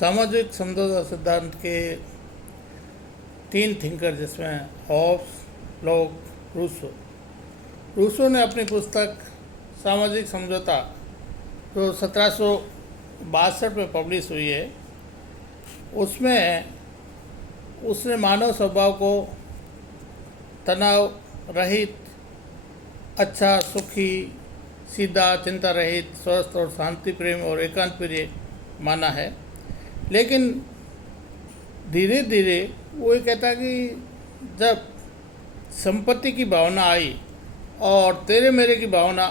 सामाजिक समझौता सिद्धांत के 3 थिंकर जिसमें हॉब्स, लॉक, रूसो ने अपनी पुस्तक सामाजिक समझौता जो 1762 में पब्लिश हुई है, उसमें उसने मानव स्वभाव को तनाव रहित, अच्छा, सुखी, सीधा, चिंता रहित, स्वस्थ और शांति प्रेम और एकांत प्रिय माना है। लेकिन धीरे धीरे वो ये कहता कि जब संपत्ति की भावना आई और तेरे मेरे की भावना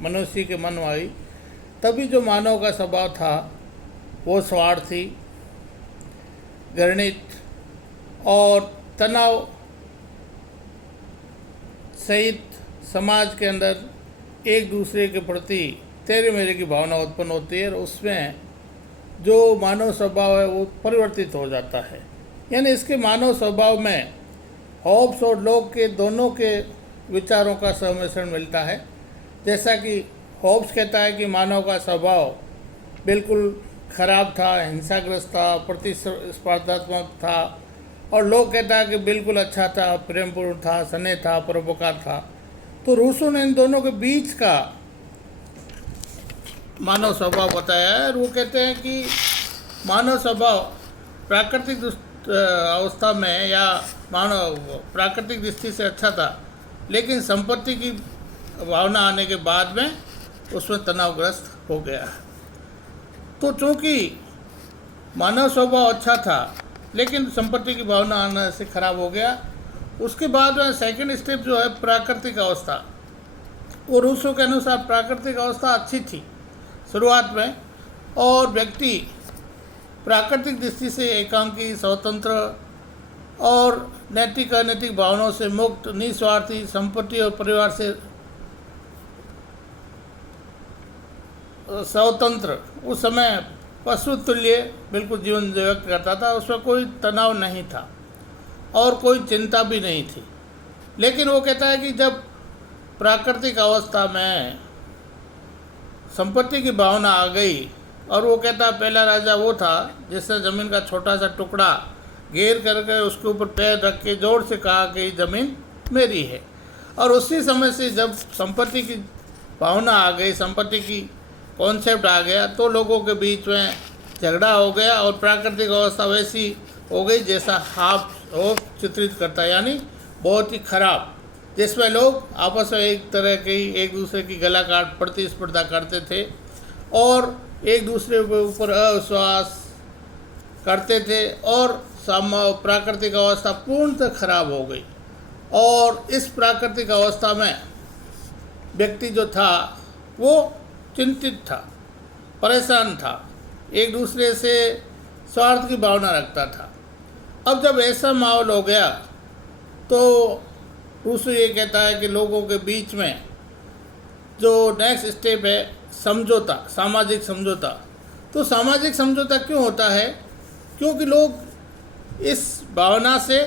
मनुष्य के मन में आई, तभी जो मानव का स्वभाव था वो स्वार्थी, घृणित और तनाव सहित समाज के अंदर एक दूसरे के प्रति तेरे मेरे की भावना उत्पन्न होती है और उसमें जो मानव स्वभाव है वो परिवर्तित हो जाता है। यानी इसके मानव स्वभाव में हॉब्स और लॉक के दोनों के विचारों का सम्मिश्रण मिलता है। जैसा कि हॉब्स कहता है कि मानव का स्वभाव बिल्कुल खराब था, हिंसाग्रस्त था, प्रतिस्पर्धात्मक था, और लॉक कहता है कि बिल्कुल अच्छा था, प्रेमपूर्ण था, स्नेह था, परोपकार था। तो रूसो ने इन दोनों के बीच का मानव स्वभाव बताया है और वो कहते हैं कि मानव स्वभाव प्राकृतिक अवस्था में या मानव प्राकृतिक दृष्टि से अच्छा था, लेकिन संपत्ति की भावना आने के बाद में उसमें तनावग्रस्त हो गया। तो चूँकि मानव स्वभाव अच्छा था लेकिन संपत्ति की भावना आने से खराब हो गया, उसके बाद में सेकंड स्टेप जो है प्राकृतिक अवस्था, वो रूसो के अनुसार प्राकृतिक अवस्था अच्छी थी शुरुआत में, और व्यक्ति प्राकृतिक दृष्टि से एकांकी, स्वतंत्र और नैतिक अनैतिक भावनाओं से मुक्त, निस्वार्थी, संपत्ति और परिवार से स्वतंत्र, उस समय पशु तुल्य बिल्कुल जीवन व्यक्त करता था। उसमें कोई तनाव नहीं था और कोई चिंता भी नहीं थी। लेकिन वो कहता है कि जब प्राकृतिक अवस्था में संपत्ति की भावना आ गई, और वो कहता है पहला राजा वो था जिसने ज़मीन का छोटा सा टुकड़ा घेर करके उसके ऊपर पैर रख के जोर से कहा कि ज़मीन मेरी है। और उसी समय से जब संपत्ति की भावना आ गई, संपत्ति की कॉन्सेप्ट आ गया, तो लोगों के बीच में झगड़ा हो गया और प्राकृतिक अवस्था वैसी हो गई जैसा हॉब्स चित्रित करता है, यानी बहुत ही खराब, जिसमें लोग आपस में एक दूसरे की गला काट प्रतिस्पर्धा करते थे और एक दूसरे के ऊपर अविश्वास करते थे, और प्राकृतिक अवस्था पूर्णतः खराब हो गई। और इस प्राकृतिक अवस्था में व्यक्ति जो था वो चिंतित था, परेशान था, एक दूसरे से स्वार्थ की भावना रखता था। अब जब ऐसा माहौल हो गया तो रूसो ये कहता है कि लोगों के बीच में जो नेक्स्ट स्टेप है समझौता, सामाजिक समझौता। तो सामाजिक समझौता क्यों होता है? क्योंकि लोग इस भावना से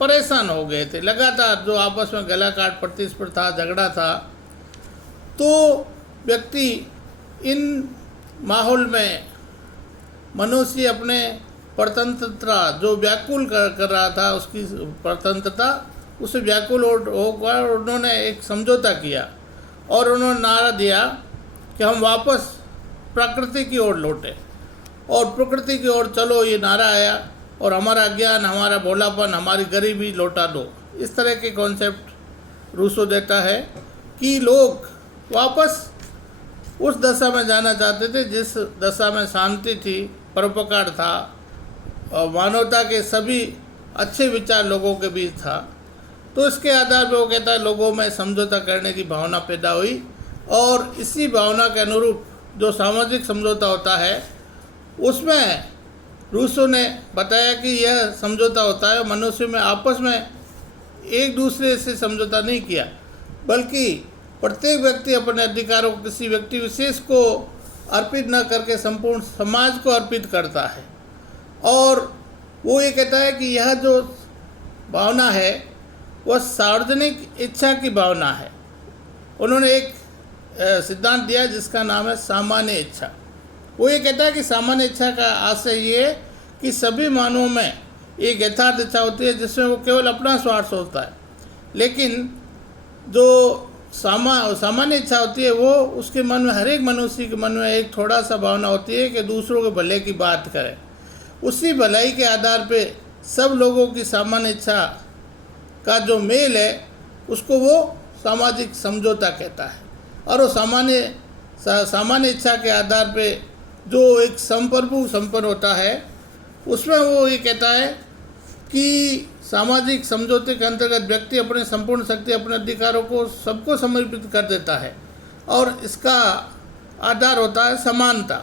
परेशान हो गए थे, लगातार जो आपस में गला काट, प्रतिस्पर्धा, झगड़ा था। तो व्यक्ति इन माहौल में मनुष्य अपने स्वतंत्रता जो व्याकुल कर रहा था, उसकी स्वतंत्रता उसे व्याकुल होकर उन्होंने एक समझौता किया और उन्होंने नारा दिया कि हम वापस प्रकृति की ओर लौटे और प्रकृति की ओर चलो। ये नारा आया और हमारा ज्ञान, हमारा भोलापन, हमारी गरीबी लौटा दो। इस तरह के कॉन्सेप्ट रूसो देता है कि लोग वापस उस दशा में जाना चाहते थे जिस दशा में शांति थी, परोपकार था और मानवता के सभी अच्छे विचार लोगों के बीच था। तो इसके आधार पर वो कहता है लोगों में समझौता करने की भावना पैदा हुई, और इसी भावना के अनुरूप जो सामाजिक समझौता होता है उसमें रूसो ने बताया कि यह समझौता होता है मनुष्य में आपस में एक दूसरे से समझौता नहीं किया, बल्कि प्रत्येक व्यक्ति अपने अधिकारों को किसी व्यक्ति विशेष को अर्पित न करके संपूर्ण समाज को अर्पित करता है। और वो ये कहता है कि यह जो भावना है वह सार्वजनिक इच्छा की भावना है। उन्होंने एक सिद्धांत दिया जिसका नाम है सामान्य इच्छा। वो ये कहता है कि सामान्य इच्छा का आशय ये है कि सभी मानवों में एक यथार्थ इच्छा होती है जिसमें वो केवल अपना स्वार्थ सोचता है, लेकिन जो सामान्य इच्छा होती है वो उसके मन में, हर एक मनुष्य के मन में एक थोड़ा सा भावना होती है कि दूसरों के भले की बात करे। उसी भलाई के आधार पे सब लोगों की सामान्य इच्छा का जो मेल है उसको वो सामाजिक समझौता कहता है। और वो सामान्य इच्छा के आधार पे जो एक संप्रभु संपन्न होता है उसमें वो ये कहता है कि सामाजिक समझौते के अंतर्गत व्यक्ति अपने संपूर्ण शक्ति, अपने अधिकारों को सबको समर्पित कर देता है और इसका आधार होता है समानता,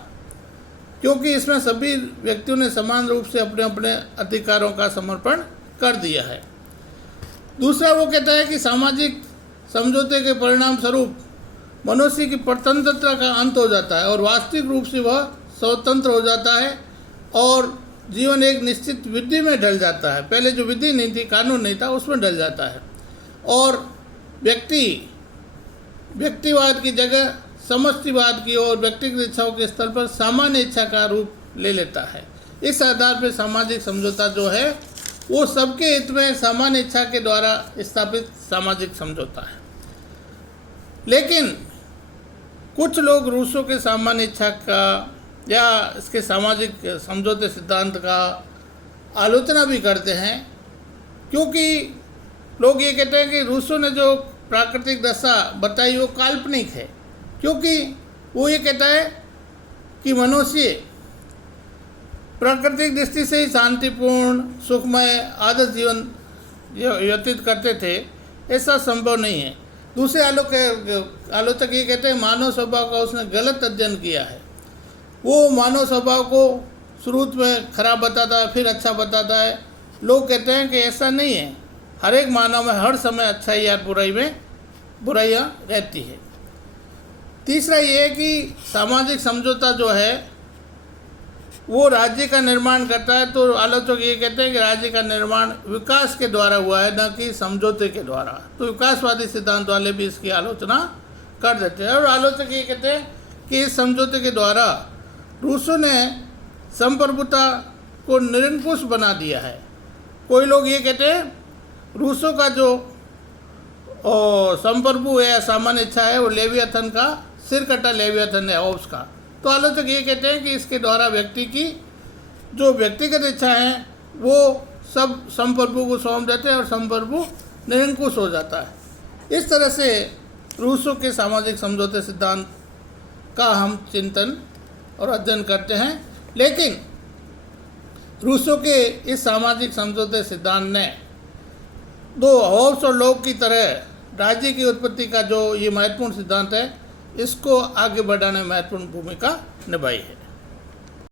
क्योंकि इसमें सभी व्यक्तियों ने समान रूप से अपने अपने अधिकारों का समर्पण कर दिया है। दूसरा वो कहता है कि सामाजिक समझौते के परिणाम स्वरूप मनुष्य की परतंत्रता का अंत हो जाता है और वास्तविक रूप से वह स्वतंत्र हो जाता है और जीवन एक निश्चित विधि में ढल जाता है। पहले जो विधि नहीं थी, कानून नहीं था, उसमें ढल जाता है और व्यक्तिवाद की जगह समष्टिवाद की और व्यक्तिगत इच्छाओं के स्तर पर सामान्य इच्छा का रूप ले लेता है। इस आधार पर सामाजिक समझौता जो है वो सबके हित में सामान्य इच्छा के द्वारा स्थापित सामाजिक समझौता है। लेकिन कुछ लोग रूसों के सामान्य इच्छा का या इसके सामाजिक समझौते सिद्धांत का आलोचना भी करते हैं, क्योंकि लोग ये कहते हैं कि रूसों ने जो प्राकृतिक दशा बताई वो काल्पनिक है, क्योंकि वो ये कहता है कि मनुष्य प्राकृतिक दृष्टि से ही शांतिपूर्ण, सुखमय, आदर्श जीवन व्यतीत करते थे, ऐसा संभव नहीं है। दूसरे आलोचक ये कहते हैं मानव स्वभाव का उसने गलत अध्ययन किया है। वो मानव स्वभाव को शुरू में खराब बताता है, फिर अच्छा बताता है। लोग कहते हैं कि ऐसा नहीं है, हर एक मानव में हर समय अच्छाई या बुराई में बुराइयाँ रहती है। तीसरा ये है कि सामाजिक समझौता जो है वो राज्य का निर्माण करता है। तो आलोचक ये कहते हैं कि राज्य का निर्माण विकास के द्वारा हुआ है, न कि समझौते के द्वारा। तो विकासवादी सिद्धांत वाले भी इसकी आलोचना कर देते हैं और आलोचक ये कहते हैं कि इस समझौते के द्वारा रूसों ने संप्रभुता को निरंकुश बना दिया है। कोई लोग ये कहते हैं रूसों का जो संप्रभु है, सामान्य इच्छा है, वो लेवियाथन का सिर कटा लेवियाथन है, ओब्स का। तो आलोचक ये कहते हैं कि इसके द्वारा व्यक्ति की जो व्यक्तिगत इच्छा है वो सब संप्रभु को सौंप देते हैं और संप्रभु निरंकुश हो जाता है। इस तरह से रूसों के सामाजिक समझौते सिद्धांत का हम चिंतन और अध्ययन करते हैं। लेकिन रूसों के इस सामाजिक समझौते सिद्धांत ने दो होब्स और लोक की तरह राज्य की उत्पत्ति का जो ये महत्वपूर्ण सिद्धांत है, इसको आगे बढ़ाने में महत्वपूर्ण भूमिका निभाई है।